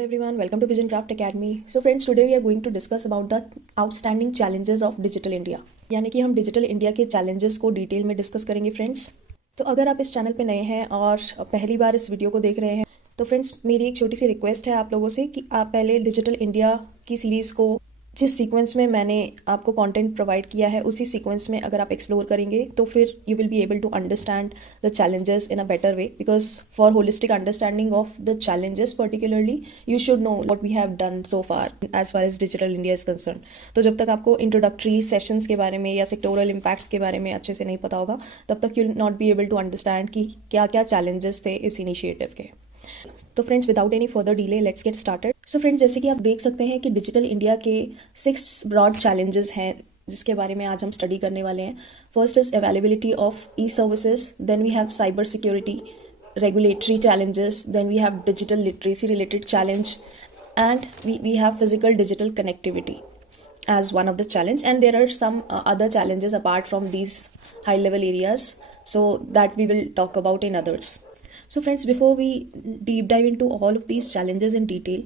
everyone, welcome to Vision Craft Academy. So friends, today we are going to discuss about the outstanding challenges of digital India. यानी कि हम digital India के challenges को detail में discuss करेंगे friends. तो अगर आप इस चैनल पे नए हैं और पहली बार इस वीडियो को देख रहे हैं तो फ्रेंड्स मेरी एक छोटी सी रिक्वेस्ट है आप लोगों से कि आप पहले डिजिटल इंडिया की सीरीज़ को जिस सीक्वेंस में मैंने आपको कंटेंट प्रोवाइड किया है उसी सीक्वेंस में अगर आप एक्सप्लोर करेंगे तो फिर you will be able to understand the challenges in a better way because for holistic understanding of the challenges particularly you should know what we have done so far as digital India is concern. तो जब तक आपको introductory sessions के बारे में या sectoral impacts के बारे में अच्छे से नहीं पता होगा तब तक you will not be able to understand कि क्या क्या चैलेंजेस थे इस इनिशिएटिव के. तो friends without any further delay let's get started. So friends जैसे कि आप देख सकते हैं कि डिजिटल इंडिया के 6 ब्रॉड चैलेंजेस हैं जिसके बारे में आज हम स्टडी करने वाले हैं. First is availability of e services, then we have cyber security, regulatory challenges, then we have digital literacy related challenge, and we have physical digital connectivity as one of the challenge, and there are some other challenges apart from these high level areas so that we will talk about in others. So friends, before we deep dive into all of these challenges in detail,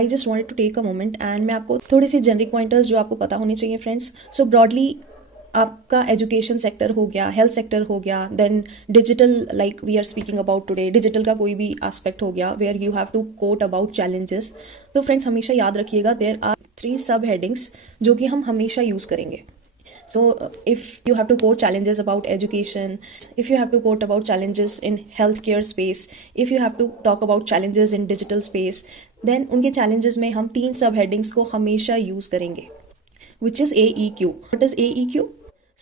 I just wanted to take a moment and मैं आपको थोड़ी सी generic pointers जो आपको पता होने चाहिए friends. So broadly आपका education sector हो गया, हेल्थ सेक्टर हो गया, then digital like we are speaking about today, digital का कोई भी एस्पेक्ट हो गया where you have to quote about challenges. तो फ्रेंड्स हमेशा याद रखिएगा देयर आर 3 सब हेडिंग्स जो कि हम हमेशा यूज़ करेंगे. So if you have to quote challenges about education, if you have to quote about challenges in healthcare space, if you have to talk about challenges in digital space, then उनके challenges में हम 3 सब headings को हमेशा use करेंगे, which is AEQ. What is AEQ?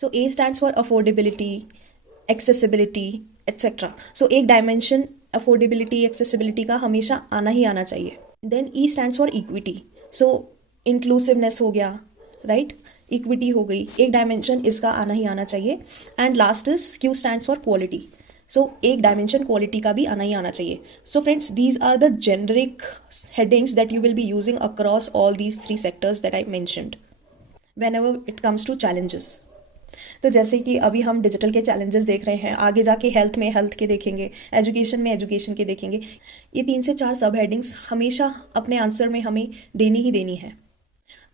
So A stands for affordability, accessibility, etc. So एक dimension affordability, accessibility का हमेशा आना ही आना चाहिए. Then E stands for equity. So inclusiveness हो गया, right? इक्विटी हो गई, एक डायमेंशन इसका आना ही आना चाहिए. And last is Q stands for quality. So एक डायमेंशन क्वालिटी का भी आना ही आना चाहिए. So friends these are the generic headings that you will be using across all these 3 sectors that I mentioned whenever it comes to challenges. तो जैसे कि अभी हम डिजिटल के चैलेंजेस देख रहे हैं, आगे जाके हेल्थ में हेल्थ के देखेंगे, एजुकेशन में एजुकेशन के देखेंगे. ये 3 से 4 सब हेडिंग्स हमेशा अपने आंसर में हमें देनी ही देनी है.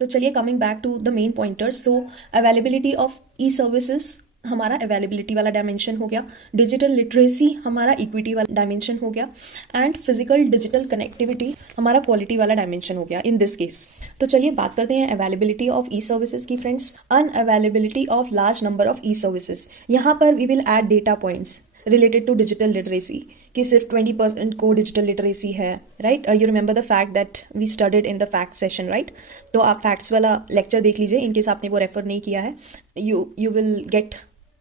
तो चलिए coming back to the main pointers. So availability of e services हमारा अवेलेबिलिटी वाला डायमेंशन हो गया, डिजिटल लिटरेसी हमारा इक्विटी वाला डायमेंशन हो गया, एंड फिजिकल डिजिटल कनेक्टिविटी हमारा क्वालिटी वाला डायमेंशन हो गया इन दिस केस. तो चलिए बात करते हैं अवेलेबिलिटी ऑफ ई सर्विसेज की friends. Unavailability of large number of e services. यहाँ पर we will add data points related to digital literacy कि सिर्फ 20% को डिजिटल लिटरेसी है, right? You remember the fact that we studied in the fact session, right? तो आप facts वाला lecture देख लीजिए इन केस आपने वो रेफर नहीं किया है. You will get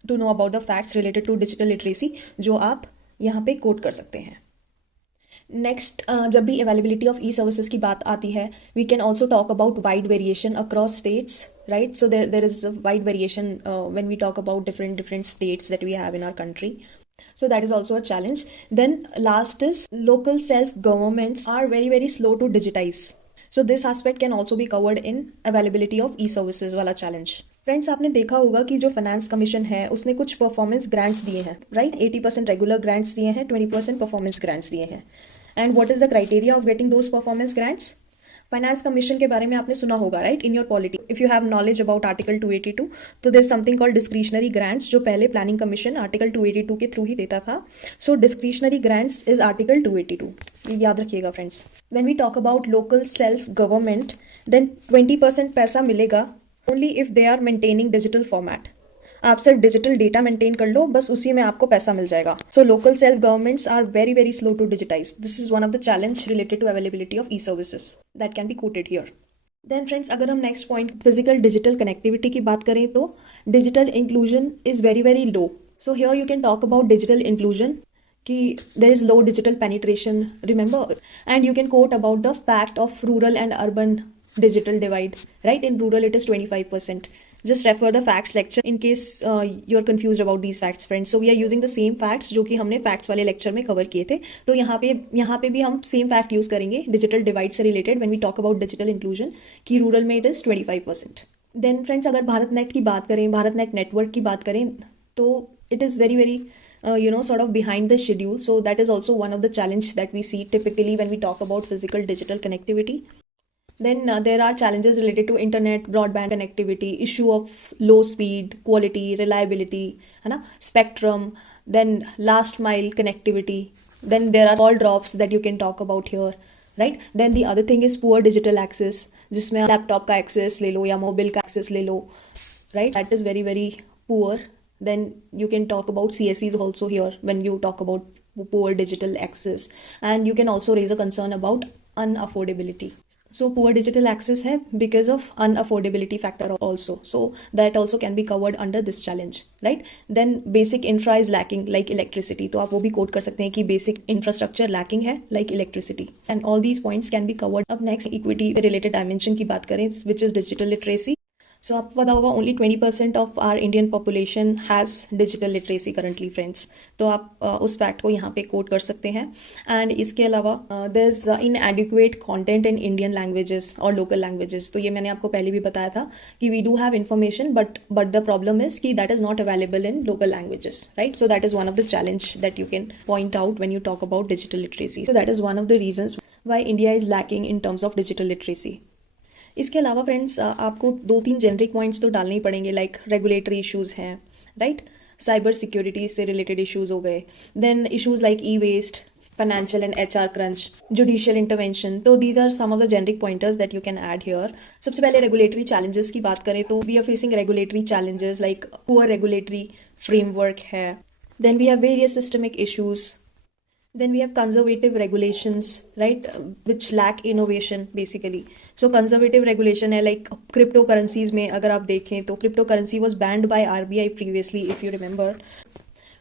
to know about the facts related to digital literacy जो आप यहाँ पे कोट कर सकते हैं. नेक्स्ट, जब भी अवेलेबिलिटी ऑफ ई सर्विसेज की बात आती है we can also talk about wide variation across states, right? So there is a wide variation when we talk about different states that we have in our country. So that is also a challenge. Then last is local self-governments are very slow to digitize. So this aspect can also be covered in availability of e-services वाला challenge. Friends आपने देखा होगा कि जो finance commission है उसने कुछ performance grants दिए हैं, राइट? 80% रेगुलर ग्रांट्स दिए हैं, 20% परफॉर्मेंस ग्रांट्स दिए हैं. And what is the criteria of getting those performance grants? Finance commission के बारे में आपने सुना होगा, right? In your polity if you have knowledge about article 282, तो there something called discretionary grants जो पहले प्लानिंग कमीशन आर्टिकल 282 के थ्रू ही देता था. So discretionary grants is article 282. ये याद रखिएगा friends. When we talk about local self government then 20% पैसा मिलेगा only if they are maintaining digital format. आप सिर्फ डिजिटल डेटा मेंटेन कर लो, बस उसी में आपको पैसा मिल जाएगा. So local self governments are very slow to digitize. This is one of the challenge related to availability of e services that can be quoted here. Then friends अगर हम next point physical digital connectivity की बात करें तो digital inclusion is very low. So here you can talk about digital inclusion कि there is low digital penetration, remember, and you can quote about the fact of rural and urban digital divide, right? In rural it is 25%. Just refer the facts lecture in case you're confused about these facts, friends. So we are using the same facts जो कि हमने facts वाले lecture में cover किए थे. तो यहाँ पे भी हम same fact use करेंगे digital divide से related when we talk about digital inclusion कि rural में it is 25%. Then friends अगर भारत नेट की बात करें, भारत नेट नेटवर्क की बात करें तो it is very sort of behind the schedule. So that is also one of the challenge that we see typically when we talk about physical digital connectivity. Then there are challenges related to internet, broadband connectivity, issue of low speed, quality, reliability, है ना, spectrum, then last mile connectivity. Then there are call drops that you can talk about here, right? Then the other thing is poor digital access, जिसमें आप laptop का access ले लो या mobile का access ले लो, right? That is very very poor. Then you can talk about CSEs also here when you talk about poor digital access, and you can also raise a concern about unaffordability. So poor digital access है because of unaffordability factor also. So that also can be covered under this challenge, right? Then basic infra is lacking like electricity. तो आप वो भी coat कर सकते हैं कि basic infrastructure lacking है like electricity. And all these points can be covered. अब next equity related dimension की बात करें, which is digital literacy. सो आपको पता होगा only 20% of our Indian population has digital literacy currently friends. तो आप उस फैक्ट को यहाँ पे कोट कर सकते हैं. एंड इसके अलावा there is inadequate content in Indian languages और लोकल लैंग्वेजेस. तो ये मैंने आपको पहले भी बताया था कि we do have information but the problem is कि that is not available in local languages, right? So that is one of the challenge that you can point out when you talk about digital literacy. So that is one of the reasons why India is lacking in terms of digital literacy. इसके अलावा friends आपको 2-3 generic points तो डालने ही पड़ेंगे, like regulatory issues हैं, right? Cyber security से related issues हो गए. Then issues like e waste, financial and HR crunch, judicial intervention. तो these are some of the generic pointers that you can add here. सबसे पहले regulatory challenges की बात करें तो we are facing regulatory challenges like poor regulatory framework है. Then we have various systemic issues. Then we have conservative regulations, right, which lack innovation basically. So conservative regulation है like cryptocurrencies में अगर आप देखें तो cryptocurrency was banned by RBI previously if you remember.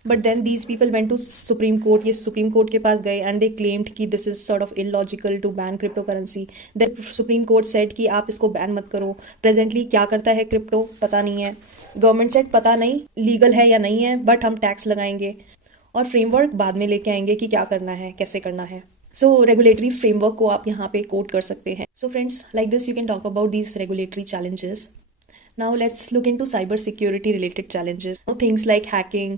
But then these people went to Supreme Court. ये Supreme Court के पास गए and they claimed कि this is sort of illogical to ban cryptocurrency. Then Supreme Court said कि आप इसको ban मत करो. Presently क्या करता है crypto पता नहीं है. Government said पता नहीं legal है या नहीं है but हम tax लगाएंगे और फ्रेमवर्क बाद में लेके आएंगे कि क्या करना है, कैसे करना है. सो रेगुलेटरी फ्रेमवर्क को आप यहाँ पे कोट कर सकते हैं. So friends, like this you can talk about these regulatory challenges. Now let's look into cyber security related challenges. Things like hacking,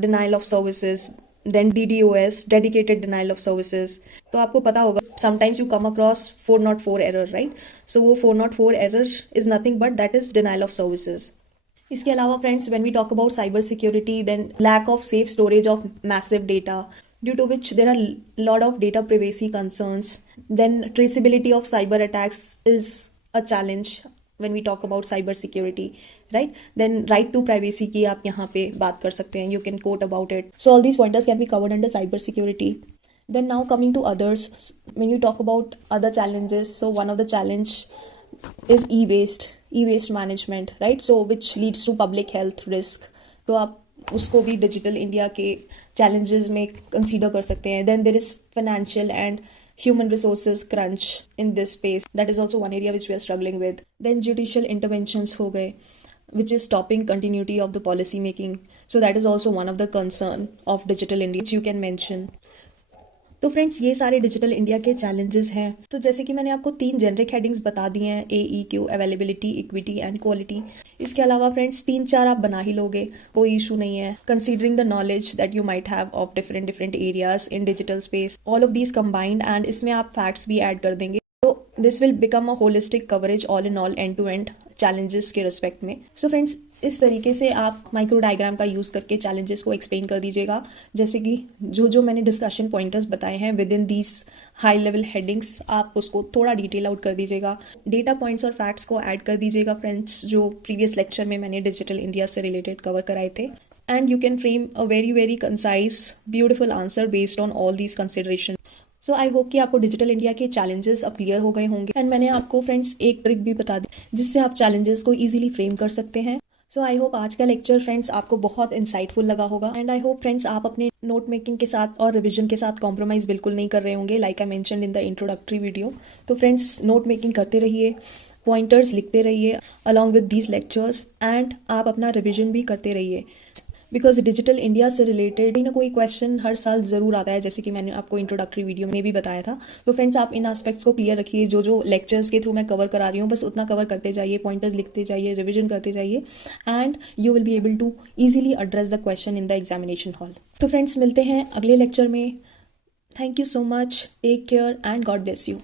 denial of services, then DDoS, dedicated denial of services. तो आपको पता होगा sometimes you come across 404 error, right? So वो 404 error is nothing but that is denial of services. इसके अलावा friends, when we talk about cyber security, then lack of safe storage of massive data due to which there are lot of data privacy concerns. Then traceability of cyber attacks is a challenge when we talk about cyber security, right? Then right to privacy की आप यहाँ पे बात कर सकते हैं, you can quote about it. So all these pointers can be covered under cyber security. Then now coming to others, when you talk about other challenges, so one of the challenge is e-waste management, right? So which leads to public health risk. तो आप उसको भी digital India के challenges में consider कर सकते हैं. Then there is financial and human resources crunch in this space. That is also one area which we are struggling with. Then judicial interventions हो गए, which is stopping continuity of the policy making. So that is also one of the concern of digital India which you can mention. तो friends, ये सारे digital India के challenges हैं. तो जैसे कि मैंने आपको 3 जेनरिक हेडिंग्स बता दी हैं, AEQ, availability, equity and quality. इसके अलावा फ्रेंड्स 3-4 आप बना ही लोगे, कोई इशू नहीं है. Considering the knowledge that you might have of different areas in digital space, all of these combined, and इसमें आप फैक्ट्स भी ऐड कर देंगे. तो this will become a holistic coverage all in all, end to end challenges के respect में. So friends, इस तरीके से आप माइक्रो डायग्राम का यूज़ करके चैलेंजेस को एक्सप्लेन कर दीजिएगा. जैसे कि जो मैंने डिस्कशन पॉइंटर्स बताए हैं with in these high level headings, आप उसको थोड़ा डिटेल आउट कर दीजिएगा. डेटा पॉइंट्स और फैक्ट्स को ऐड कर दीजिएगा फ्रेंड्स, जो प्रीवियस लेक्चर में मैंने डिजिटल इंडिया से रिलेटेड कवर कराए थे. And you can frame a very very concise beautiful answer based on all these consideration. So I hope कि आपको डिजिटल इंडिया के चैलेंजेस अब क्लियर हो गए होंगे. एंड मैंने आपको फ्रेंड्स एक ट्रिक भी बता दी जिससे आप चैलेंजेस को ईजिली फ्रेम कर सकते हैं. सो आई होप आज का लेक्चर फ्रेंड्स आपको बहुत इंसाइटफुल लगा होगा. एंड आई होप फ्रेंड्स आप अपने नोट मेकिंग के साथ और रिविजन के साथ कॉम्प्रोमाइज़ बिल्कुल नहीं कर रहे होंगे, like I mentioned in the introductory video. तो फ्रेंड्स, नोट मेकिंग करते रहिए, पॉइंटर्स लिखते रहिए along with these lectures, and आप अपना रिविजन भी करते रहिए. बिकॉज डिजिटल इंडिया से रिलेटेड कोई ना कोई क्वेश्चन हर साल ज़रूर आता है, जैसे कि मैंने आपको इंट्रोडक्टरी वीडियो में भी बताया था. तो फ्रेंड्स, आप इन एस्पेक्ट्स को क्लियर रखिए. जो लेक्चर्स के थ्रू मैं कवर करा रही हूँ, बस उतना कवर करते जाइए, पॉइंटर्स लिखते जाइए, रिविजन करते जाइए, and you will be able to easily address the question in the examination hall. तो फ्रेंड्स मिलते हैं अगले लेक्चर में। Thank you so much, take care and God bless you.